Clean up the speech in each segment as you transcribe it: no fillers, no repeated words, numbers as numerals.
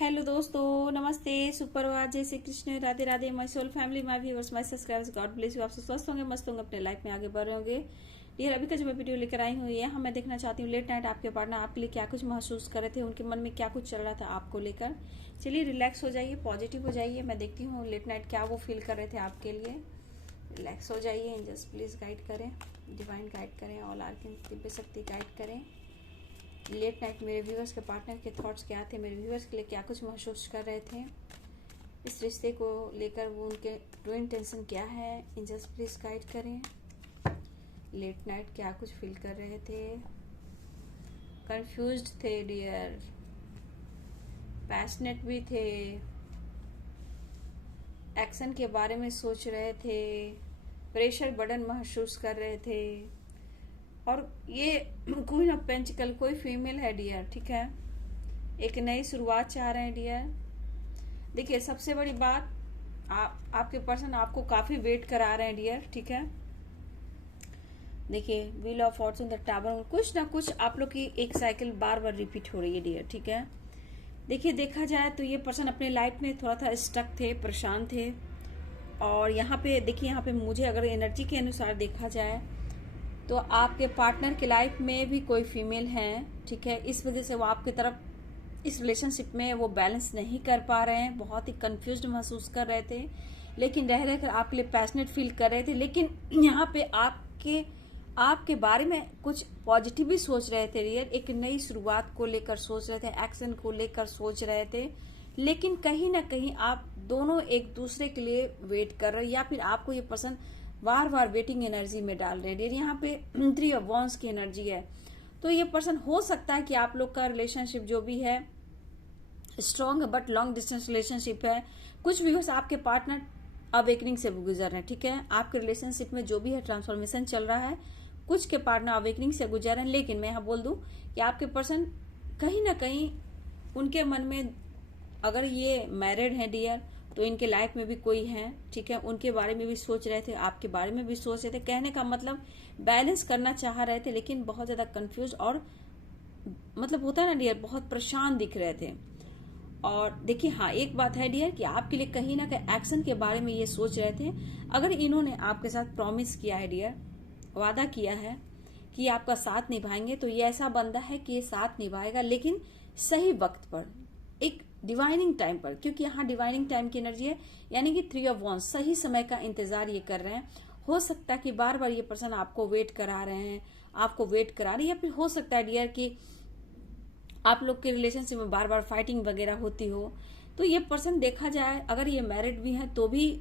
Hello दोस्तों, नमस्ते, सुप्रभात, जय Shri Krishna, Radhe Radhe, my soul family, my viewers, my subscribers, God bless you. आप सब स्वस्थ होंगे, मस्त होंगे, अपने लाइफ में आगे बढ़ रहे होंगे। डियर, अभी का जो मैं वीडियो लेकर आई हूँ, यहाँ मैं देखना चाहती हूँ लेट नाइट आपके पार्टनर आपके लिए क्या कुछ महसूस कर रहे थे, उनके मन में क्या कुछ चल रहा था आपको लेकर। चलिए रिलैक्स हो जाइए, पॉजिटिव हो जाइए। मैं देखती हूँ लेट नाइट क्या वो फील कर रहे थे आपके लिए। रिलैक्स हो जाइए, एंजल्स प्लीज गाइड करें, डिवाइन गाइड करें, ऑल आर्कन दिव्य शक्ति गाइड करें। लेट नाइट मेरे व्यूअर्स के पार्टनर के थॉट्स क्या थे, मेरे व्यूअर्स के लिए क्या कुछ महसूस कर रहे थे, इस रिश्ते को लेकर वो उनके ट्रू इंटेंशन क्या है, एंजल्स प्लीज गाइड करें। लेट नाइट क्या कुछ फील कर रहे थे, कंफ्यूज्ड थे डियर, पैशनेट भी थे, एक्शन के बारे में सोच रहे थे, प्रेशर बर्डन महसूस कर रहे थे। और ये क्वीन ऑफ पेंटिकल कोई फीमेल है डियर, ठीक है, एक नई शुरुआत चाह रहे हैं डियर। देखिए सबसे बड़ी बात, आपके पर्सन आपको काफी वेट करा रहे हैं डियर, ठीक है। देखिए wheel of Fortune, the tower, कुछ ना कुछ आप लोग की एक साइकिल बार बार रिपीट हो रही है डियर, ठीक है। देखिए देखा जाए तो ये पर्सन अपने लाइफ में थोड़ा था स्टक थे, परेशान थे। और यहाँ पे देखिए, यहाँ पे मुझे अगर एनर्जी के अनुसार देखा जाए तो आपके पार्टनर की लाइफ में भी कोई फीमेल है, ठीक है। इस वजह से वो आपकी तरफ इस रिलेशनशिप में वो बैलेंस नहीं कर पा रहे हैं, बहुत ही कंफ्यूज्ड महसूस कर रहे थे, लेकिन रह रहकर आपके लिए पैशनेट फील कर रहे थे। लेकिन यहाँ पे आपके बारे में कुछ पॉजिटिव भी सोच रहे थे रियल, एक नई शुरुआत को लेकर सोच रहे थे, एक्शन को लेकर सोच रहे थे। लेकिन कहीं ना कहीं आप दोनों एक दूसरे के लिए वेट कर रहे हो, या फिर आपको ये पसंद बार बार वेटिंग एनर्जी में डाल रहे हैं। यहाँ पे 3 ऑफ वॉन्ड्स की एनर्जी है, तो ये पर्सन हो सकता है कि आप लोग का रिलेशनशिप जो भी है स्ट्रॉन्ग है, बट लॉन्ग डिस्टेंस रिलेशनशिप है। कुछ भी हो, आपके पार्टनर अवेकनिंग से गुजर रहे हैं, ठीक है। आपके रिलेशनशिप में जो भी है ट्रांसफॉर्मेशन चल रहा है, कुछ के पार्टनर अवेकनिंग से गुजर रहे हैं। लेकिन मैं यहाँ बोल दूं कि आपके पर्सन कहीं ना कहीं उनके मन में, अगर ये मैरिड है डियर, तो इनके लाइफ में भी कोई है, ठीक है, उनके बारे में भी सोच रहे थे, आपके बारे में भी सोच रहे थे। कहने का मतलब बैलेंस करना चाह रहे थे, लेकिन बहुत ज्यादा कंफ्यूज और मतलब होता है ना डियर, बहुत परेशान दिख रहे थे। और देखिए हाँ, एक बात है डियर कि आपके लिए कहीं ना कहीं एक्शन के बारे में ये सोच रहे थे। अगर इन्होंने आपके साथ प्रॉमिस किया है डियर, वादा किया है कि आपका साथ निभाएंगे, तो ये ऐसा बंदा है कि ये साथ निभाएगा, लेकिन सही वक्त पर, एक डिवाइनिंग टाइम पर, क्योंकि यहाँ डिवाइनिंग टाइम की एनर्जी है, यानी कि 3 ऑफ वॉन्ड्स, सही समय का इंतजार ये कर रहे हैं। हो सकता है कि बार बार ये पर्सन आपको वेट करा रहे हैं, आपको वेट करा रहे हैं, या फिर हो सकता है डियर कि आप लोग के रिलेशनशिप में बार बार फाइटिंग वगैरह होती हो। तो ये पर्सन देखा जाए, अगर ये मैरिड भी है तो भी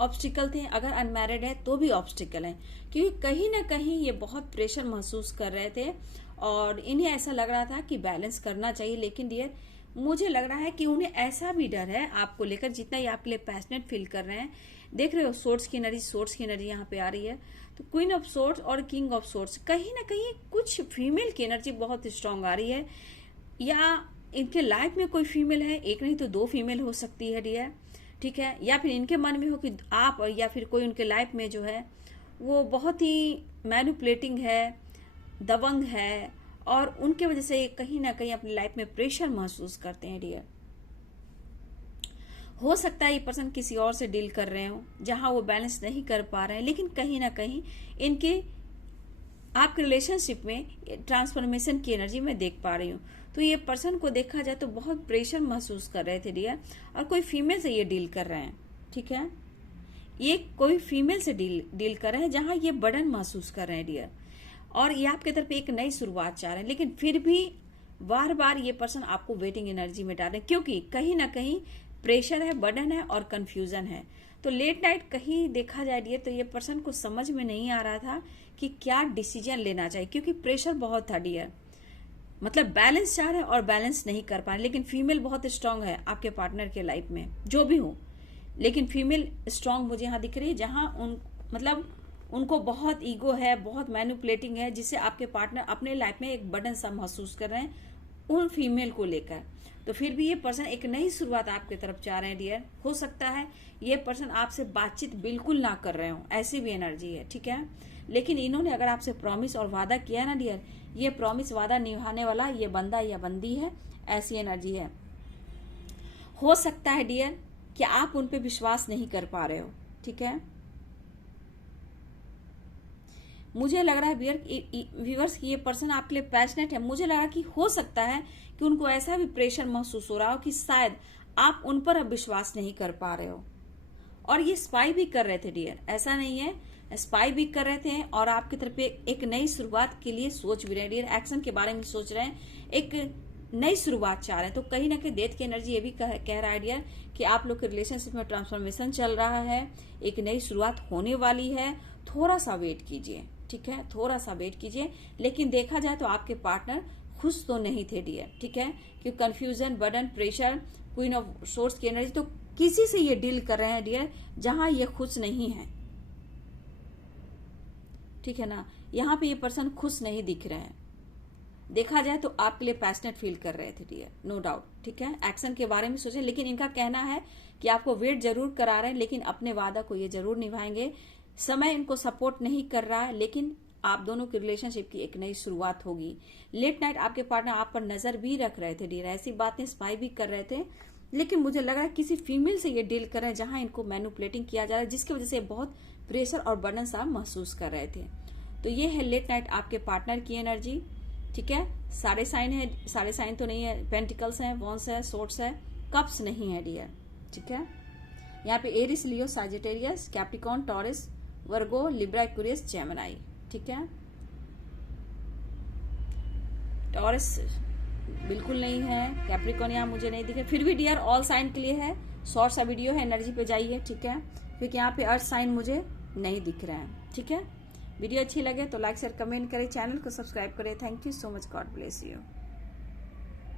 ऑब्स्टिकल थे, अगर अनमैरिड है तो भी ऑब्स्टिकल है, क्योंकि कहीं ना कहीं ये बहुत प्रेशर महसूस कर रहे थे और इन्हें ऐसा लग रहा था कि बैलेंस करना चाहिए। लेकिन डियर मुझे लग रहा है कि उन्हें ऐसा भी डर है आपको लेकर, जितना ये आपके लिए पैशनेट फील कर रहे हैं। देख रहे हो सोर्ट्स की एनर्जी यहाँ पे आ रही है, तो क्वीन ऑफ सोर्ट्स और किंग ऑफ सोर्ट्स, कहीं ना कहीं कुछ फीमेल की एनर्जी बहुत स्ट्रांग आ रही है, या इनके लाइफ में कोई फीमेल है, एक नहीं तो 2 फीमेल हो सकती है डियर, ठीक है। या फिर इनके मन में हो कि आप या फिर कोई उनके लाइफ में जो है वो बहुत ही मैनिपुलेटिंग है, दबंग है, और उनके वजह से कहीं ना कहीं अपनी लाइफ में प्रेशर महसूस करते हैं डियर। हो सकता है ये पर्सन किसी और से डील कर रहे हो, जहां वो बैलेंस नहीं कर पा रहे हैं, लेकिन कहीं ना कहीं इनके आपके रिलेशनशिप में ट्रांसफॉर्मेशन की एनर्जी मैं देख पा रही हूँ। तो ये पर्सन को देखा जाए तो बहुत प्रेशर महसूस कर रहे थे डियर, और कोई फीमेल से ये डील कर रहे हैं, ठीक है। ये कोई फीमेल से डील कर रहे हैं, जहां ये बर्डन महसूस कर रहे हैं डियर, और ये आपके तरफ एक नई शुरुआत चाह रहे हैं। लेकिन फिर भी बार बार ये पर्सन आपको वेटिंग एनर्जी में डाल रहे हैं, क्योंकि कहीं ना कहीं प्रेशर है, बर्डन है और कंफ्यूजन है। तो लेट नाइट कहीं देखा जाए डियर, तो ये पर्सन को समझ में नहीं आ रहा था कि क्या डिसीजन लेना चाहिए, क्योंकि प्रेशर बहुत था डियर। मतलब बैलेंस चाह रहे हैं और बैलेंस नहीं कर पा रहे। लेकिन फीमेल बहुत स्ट्रांग है आपके पार्टनर के लाइफ में, जो भी हो, लेकिन फीमेल स्ट्रांग मुझे यहाँ दिख रही है, जहां मतलब उनको बहुत ईगो है, बहुत मैनिपुलेटिंग है, जिससे आपके पार्टनर अपने लाइफ में एक बर्डन सा महसूस कर रहे हैं उन फीमेल को लेकर। तो फिर भी ये पर्सन एक नई शुरुआत आपके तरफ चाह रहे हैं डियर। हो सकता है ये पर्सन आपसे बातचीत बिल्कुल ना कर रहे हो, ऐसी भी एनर्जी है, ठीक है। लेकिन इन्होंने अगर आपसे प्रॉमिस और वादा किया ना डियर, ये प्रॉमिस वादा निभाने वाला ये बंदा या बंदी है, ऐसी एनर्जी है। हो सकता है डियर कि आप उन पे विश्वास नहीं कर पा रहे हो, ठीक है। मुझे लग रहा है व्यूअर्स की ये पर्सन आपके लिए पैशनेट है। मुझे लग रहा है कि हो सकता है कि उनको ऐसा भी प्रेशर महसूस हो रहा हो कि शायद आप उन पर अब विश्वास नहीं कर पा रहे हो, और ये स्पाई भी कर रहे थे डियर, ऐसा नहीं है, स्पाई भी कर रहे थे और आपकी तरफ एक नई शुरुआत के लिए सोच भी रहे हैं डियर, एक्शन के बारे में सोच रहे हैं, एक नई शुरुआत चाह रहे हैं। तो कहीं ना कहीं डेथ की एनर्जी ये भी कह रहा है डियर कि आप लोग के रिलेशनशिप में ट्रांसफॉर्मेशन चल रहा है, एक नई शुरुआत होने वाली है। थोड़ा सा वेट कीजिए, ठीक है, थोड़ा सा वेट कीजिए। लेकिन देखा जाए तो आपके पार्टनर खुश तो नहीं थे डियर, ठीक है, क्योंकि confusion, burden, pressure, queen of source की एनर्जी, तो किसी से ये डील कर रहे हैं डियर जहां ये खुश नहीं है, ठीक है ना। यहाँ पे ये पर्सन खुश नहीं दिख रहे हैं। देखा जाए तो आपके लिए पैशनेट फील कर रहे थे डियर, नो डाउट, ठीक है। एक्शन के बारे में सोचें, लेकिन इनका कहना है कि आपको वेट जरूर करा रहे हैं, लेकिन अपने वादा को ये जरूर निभाएंगे। समय इनको सपोर्ट नहीं कर रहा है, लेकिन आप दोनों की रिलेशनशिप की एक नई शुरुआत होगी। लेट नाइट आपके पार्टनर आप पर नजर भी रख रहे थे डियर, ऐसी बातें स्पाई भी कर रहे थे, लेकिन मुझे लग रहा है किसी फीमेल से ये डील कर रहे हैं जहां इनको मैनिपुलेटिंग किया जा रहा है, जिसकी वजह से बहुत प्रेशर और बर्डन सा महसूस कर रहे थे। तो ये है लेट नाइट आपके पार्टनर की एनर्जी, ठीक है। सारे साइन है, सारे साइन तो नहीं है, पेंटिकल्स है, वॉन्स है, सोर्ट्स है, कप्स नहीं है डियर, ठीक है। यहाँ पे एरिस, लियो, साजिटेरियस, कैप्रिकॉन, टॉरस, वर्गो, लिब्रा, एक्वेरियस, जेमिनी, ठीक है। टॉरस बिल्कुल नहीं है, कैप्रिकॉन यहाँ मुझे नहीं दिखे, फिर भी डियर ऑल साइन के लिए है। शॉर्ट सा वीडियो है, एनर्जी पे जाइए, ठीक है, क्योंकि यहाँ पे अर्थ साइन मुझे नहीं दिख रहा है, ठीक है। वीडियो अच्छी लगे तो लाइक शेयर कमेंट करें, चैनल को सब्सक्राइब करें। Thank you so much, God bless you.